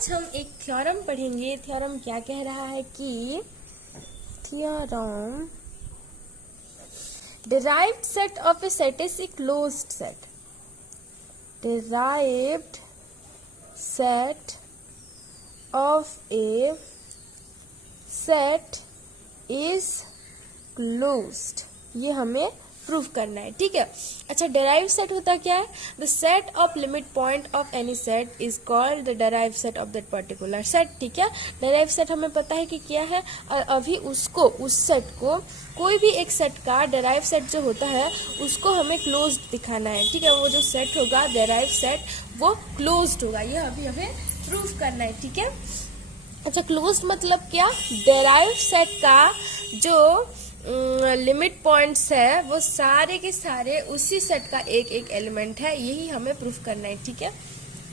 आज हम एक थ्योरम पढ़ेंगे। थ्योरम क्या कह रहा है कि theorem derived set of a set is a closed set. Derived set of a set is closed. ये हमें प्रूव करना है, ठीक है। अच्छा, डेराइव सेट होता क्या है? The set of limit point of any set is called the derive set of that particular set, ठीक है। डेराइव सेट हमें पता है कि क्या है। अभी उसको, उस सेट को, कोई भी एक सेट का डेराइव सेट जो होता है उसको हमें क्लोज्ड दिखाना है, ठीक है। वो जो सेट होगा डेराइव सेट, वो क्लोज्ड होगा, ये अभी हमें प्रूव करना है, ठीक है। अच्छा, क्लोज्ड मतलब क्या? डेराइव सेट का जो लिमिट पॉइंट्स है वो सारे के सारे उसी सेट का एक एक एलिमेंट है, यही हमें प्रूफ करना है, ठीक है।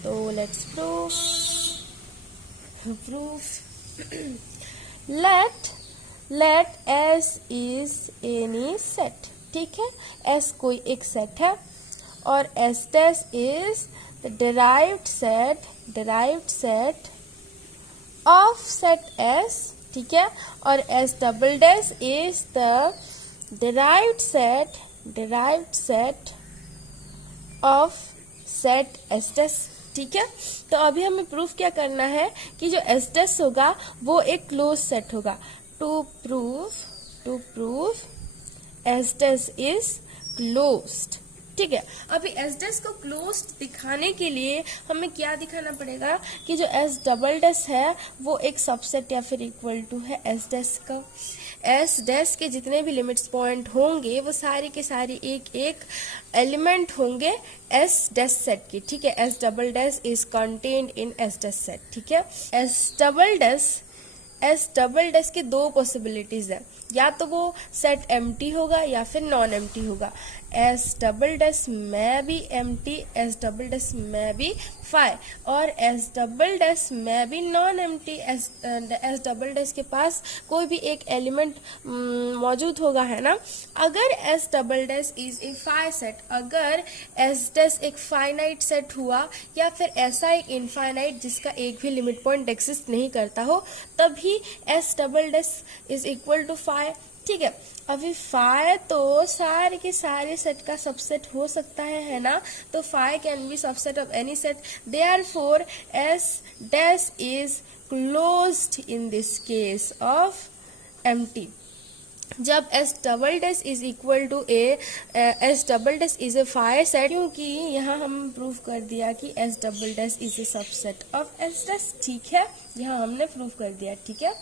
तो let's proof late S is any set, ठीक है। एस कोई एक सेट है और S dash is the derived set of set S, ठीक है। और S double dash is the derived set of set S dash, ठीक है। तो अभी हमें प्रूफ क्या करना है कि जो एस डैश होगा वो एक क्लोज सेट होगा। To prove S dash is closed, ठीक है। अभी एस डैश को क्लोज्ड दिखाने के लिए हमें क्या दिखाना पड़ेगा कि जो एस डबल डैश है वो एक सबसेट या फिर इक्वल टू है एस डैश का। एस डैश के जितने भी लिमिट्स पॉइंट होंगे वो सारे के सारे एक एक एलिमेंट होंगे एस डैश सेट के, ठीक है। S double dash is contained in S dash set, ठीक है। एस डबल डैश की दो पॉसिबिलिटीज है, या तो वो सेट एम्प्टी होगा या फिर नॉन एम्प्टी होगा। एस डबल डैश में भी एम्प्टी, एस डबल डैश में भी फाइव, और एस डबल डैश में भी non empty. S double dash के पास कोई भी एक एलिमेंट मौजूद होगा, है ना। अगर S double dash is a five set, अगर एस डैश एक फाइनाइट सेट हुआ या फिर ऐसा एक इनफाइनाइट जिसका एक भी लिमिट पॉइंट एक्सिस्ट नहीं करता हो, तभी S double dash is equal to five, ठीक है। अभी फाइव तो सारे के सारे सेट का सबसेट हो सकता है ना। तो five can be subset of any set, therefore S dash is closed in this case of empty. जब S double dash is equal to S double dash is a five set, क्योंकि यहाँ हम prove कर दिया कि S double dash is a subset of S dash, ठीक है। यहाँ हमने प्रूव कर दिया, ठीक है।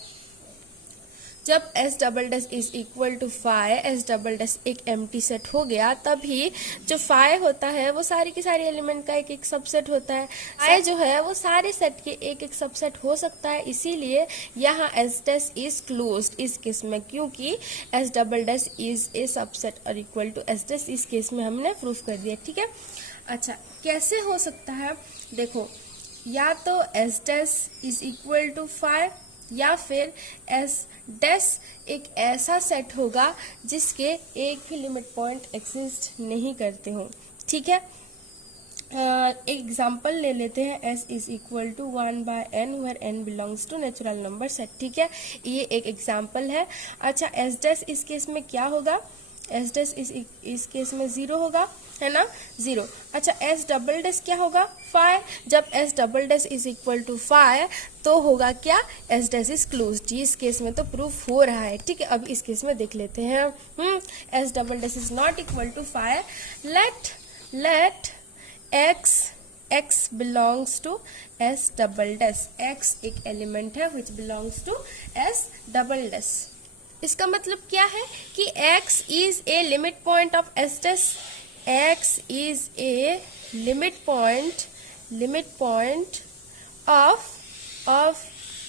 जब S double dash is equal to five, S double dash एक एम्प्टी सेट हो गया, तभी जो फाइव होता है वो सारे के सारे एलिमेंट का एक एक सबसेट होता है। फाइव जो है वो सारे सेट के एक एक सबसेट हो सकता है, इसीलिए यहाँ एस डैश इज क्लोज्ड इस केस में, क्योंकि S double dash is a subset और इक्वल टू एस डैश इस केस में हमने प्रूफ कर दिया, ठीक है। अच्छा, कैसे हो सकता है? देखो, या तो S dash is equal to five या फिर एस डैश एक ऐसा सेट होगा जिसके एक भी लिमिट पॉइंट एक्सिस्ट नहीं करते हो, ठीक है। एक एग्जाम्पल ले लेते हैं। S is equal to 1/n where n belongs to natural number set, ठीक है। ये एक एग्जाम्पल है। अच्छा, एस डैश इस केस में क्या होगा? एस डैश इस केस में 0 होगा, है ना, 0। अच्छा, एस डबल डैश क्या होगा? 5। जब S double dash is equal to 5 तो होगा क्या? S dash is closed. इस केस में तो प्रूफ हो रहा है, ठीक है। अब इस केस में देख लेते हैं। S double dash is not equal to 5, let x belongs to S double dash. x एक एलिमेंट है which belongs to S double dash. इसका मतलब क्या है कि x is a limit point of S dash. x is a limit point of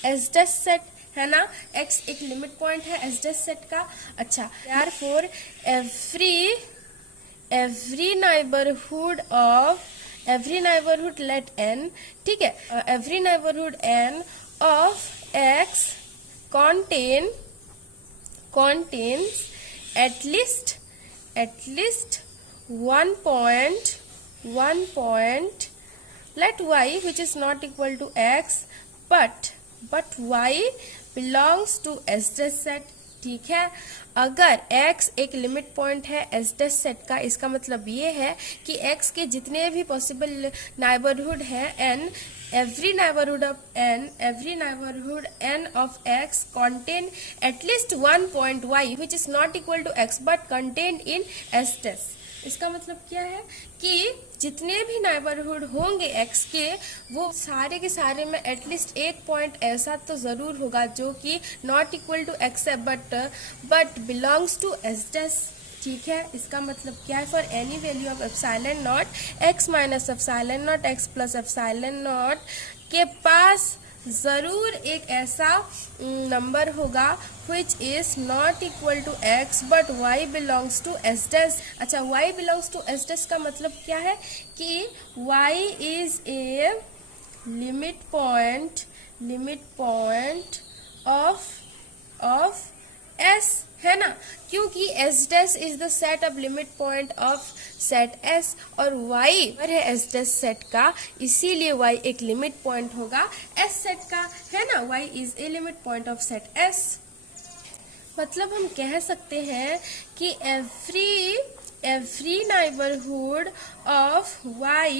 S dash set, है ना। x एक लिमिट पॉइंट है एस डैश सेट का। अच्छा, therefore every neighborhood let n, ठीक है, every neighborhood n of x contains at least one point let y which is not equal to x but y belongs to S dash set, ठीक है। अगर x एक limit point है S dash set का, इसका मतलब ये है कि x के जितने भी पॉसिबल नाइबरहुड है n, every neighborhood n of x contain at least one point y which is not equal to x but contained in s dash। इसका मतलब क्या है कि जितने भी नाइबरहुड होंगे x के, वो सारे के सारे में एटलीस्ट एक पॉइंट ऐसा तो जरूर होगा जो कि नॉट इक्वल टू x है but belongs to S dash, ठीक है। इसका मतलब क्या है, for any value of epsilon naught x minus epsilon naught x plus epsilon naught के पास जरूर एक ऐसा नंबर होगा which is not equal to x but y belongs to s dash। अच्छा, y belongs to s dash का मतलब क्या है कि y is a limit point of s, है ना, क्योंकि s dash is the set of limit point of set s और y है s dash सेट का, इसीलिए y एक लिमिट पॉइंट होगा s सेट का, है ना। y is a limit point of set s। मतलब हम कह सकते हैं कि every neighborhood of y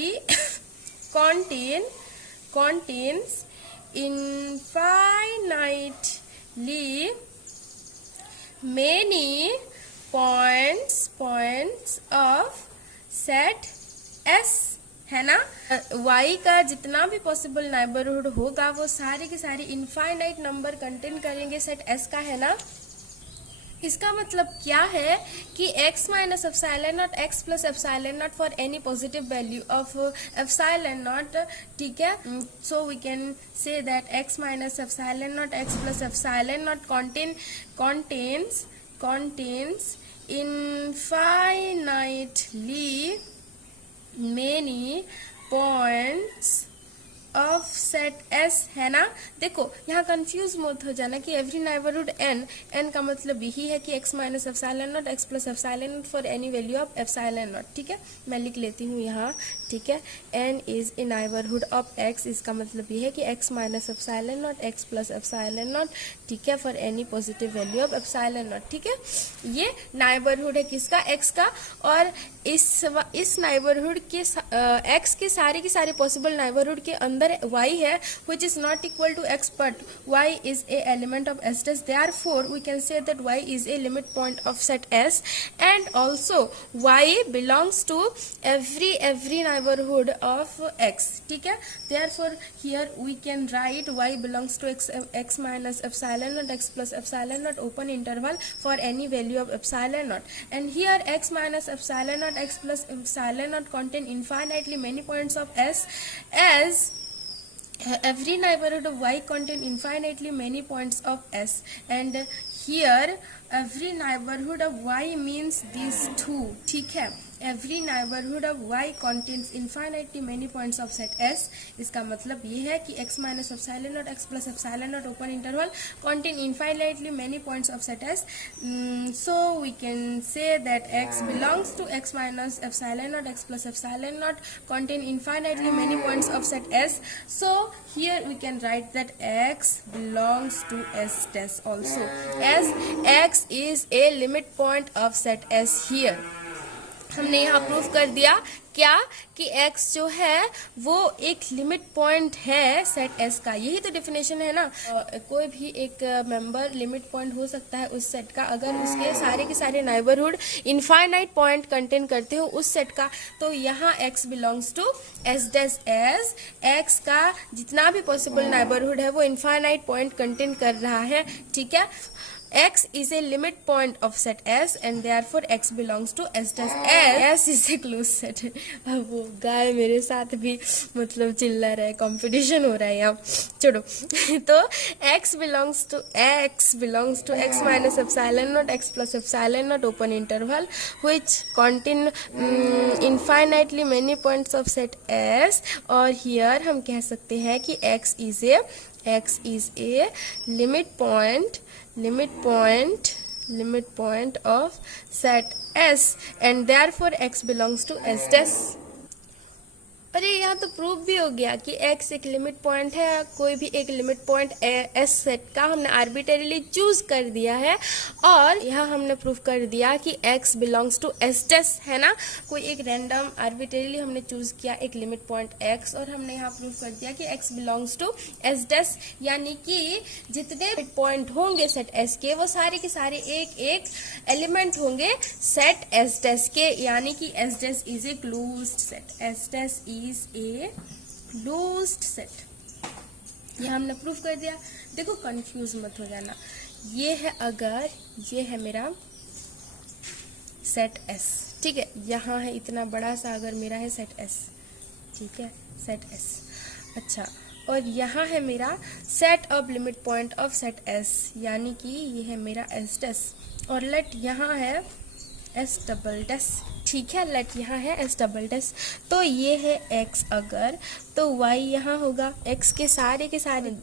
contains infinitely many points of set s, है ना। y का जितना भी पॉसिबल नाइबरहुड होगा वो सारे के सारे इनफाइनाइट नंबर कंटेन करेंगे सेट s का, है ना। इसका मतलब क्या है कि x minus epsilon naught x plus epsilon naught for any positive value of epsilon naught, ठीक है। So we can say that x minus epsilon naught x plus epsilon naught contains infinitely many points of set s, है ना। देखो यहाँ confuse मत हो जाना कि एवरी नाइबरहुड n का मतलब यही है कि x minus epsilon naught x plus epsilon naught for any value of epsilon naught, ठीक है। मैं लिख लेती हूँ यहाँ, ठीक है। n is a neighbourhood of x, इसका मतलब ये है कि x minus epsilon naught x plus epsilon naught, ठीक है, for any positive value of epsilon naught, ठीक है। ये नाइबरहुड है किसका, x का। और इस नाइबरहुड के x के सारे पॉसिबल नाइबरहुड के अंदर y है which is not equal to x but y is a element of s dash, therefore we can say that y is a limit point of set s and also y belongs to every neighborhood of x, ठीक है। therefore here we can write y belongs to x minus epsilon naught x plus epsilon naught open interval for any value of epsilon naught, and here x minus epsilon naught x plus epsilon naught contain infinitely many points of s as every neighborhood of y contain infinitely many points of s, and here every neighborhood of y means these two, ठीक है। every neighborhood of y contains infinitely many points of set s, इसका मतलब ये है कि x minus epsilon naught x plus epsilon naught open interval contain infinitely many points of set s, so we can say that x belongs to x minus epsilon naught x plus epsilon naught contain infinitely many points of set s, so here we can write that x belongs to s dash also, as x is a limit point of set s here। हमने यहाँ proof कर दिया क्या कि x जो है वो एक लिमिट पॉइंट है सेट s का, यही तो डेफिनेशन है ना। कोई भी एक मेंबर लिमिट पॉइंट हो सकता है उस सेट का अगर उसके सारे के सारे नाइबरहुड इनफाइनाइट पॉइंट कंटेन करते हो उस सेट का, तो यहाँ x belongs to s dash, as x का जितना भी पॉसिबल नाइबरहुड है वो इनफाइनाइट पॉइंट कंटेन कर रहा है, ठीक है। x is a limit point of set s and therefore x belongs to s dash, s is a closed set। अब वो गाय मेरे साथ भी मतलब चिल्ला रहा है, कंपटीशन हो रहा है यहाँ, छोड़ो। तो x belongs to x minus epsilon naught x plus epsilon naught open interval which contain infinitely many points of set s, और here हम कह सकते हैं कि x is a limit point of set s and therefore x belongs to s dash। अरे यहाँ तो prove भी हो गया कि x एक लिमिट पॉइंट है, कोई भी एक लिमिट पॉइंट s सेट का हमने आर्बिटरीली चूज कर दिया है, और यहाँ हमने प्रूव कर दिया कि x belongs to s dash, है ना। कोई एक रैंडम आर्बिटरीली हमने चूज किया एक लिमिट पॉइंट x, और हमने यहाँ प्रूव कर दिया कि x belongs to s dash, यानी कि जितने पॉइंट होंगे सेट s के वो सारे के सारे एक एक एलिमेंट होंगे सेट s डैश के, यानी कि s dash is a closed set, s dash is a closed set. ये हमने प्रूफ कर दिया। देखो कंफ्यूज मत हो जाना, ये है अगर ये है मेरा सेट S, ठीक है, यहाँ है इतना बड़ा सा अगर मेरा है सेट S, ठीक है, सेट S। अच्छा, और यहाँ है मेरा set of limit point of set S, यानी कि ये है मेरा S डैश, और लेट यहाँ है S डबल डैश, ठीक है, लेट यहाँ है S डबल डैश। तो ये है x अगर, तो y यहाँ होगा। x के सारे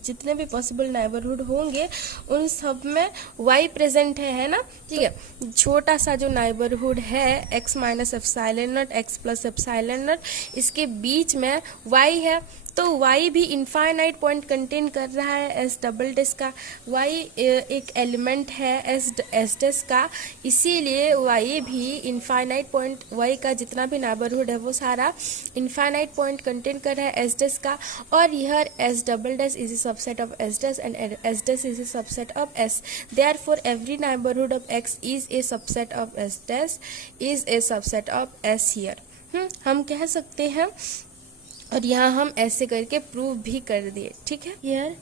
जितने भी पॉसिबल नेबरहुड होंगे उन सब में y प्रेजेंट है ना, ठीक है। छोटा सा जो नेबरहुड है x minus epsilon naught, x plus epsilon not, इसके बीच में y है, तो y भी इनफाइनाइट पॉइंट कंटेन कर रहा है s डबल डैश का। y एक एलिमेंट है s डैश का, इसीलिए y भी इनफाइनाइट पॉइंट, y का जितना भी नेबरहुड है वो सारा इनफाइनाइट पॉइंट कंटेन कर रहा है s डैश का। और यह s double dash is a subset of s dash and s dash is a subset of s, therefore every neighbourhood of x is a subset of s dash is a subset of s here. हम कह सकते हैं, और यहाँ हम ऐसे करके prove भी कर दिए, ठीक है। हियर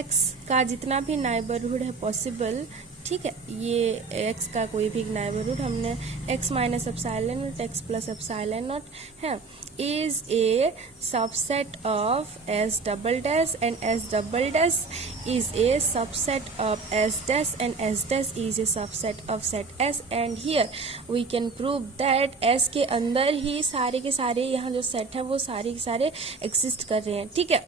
x का जितना भी नेबरहुड है पॉसिबल, ठीक है, ये x का कोई भी नेबरहुड हमने x minus epsilon naught, x plus epsilon naught है, is a subset of s double dash, and s double dash is a subset of s dash, and s dash is a subset of set s, and here we can prove that s के अंदर ही सारे के सारे यहाँ जो set है वो सारे के सारे एग्जिस्ट कर रहे हैं, ठीक है।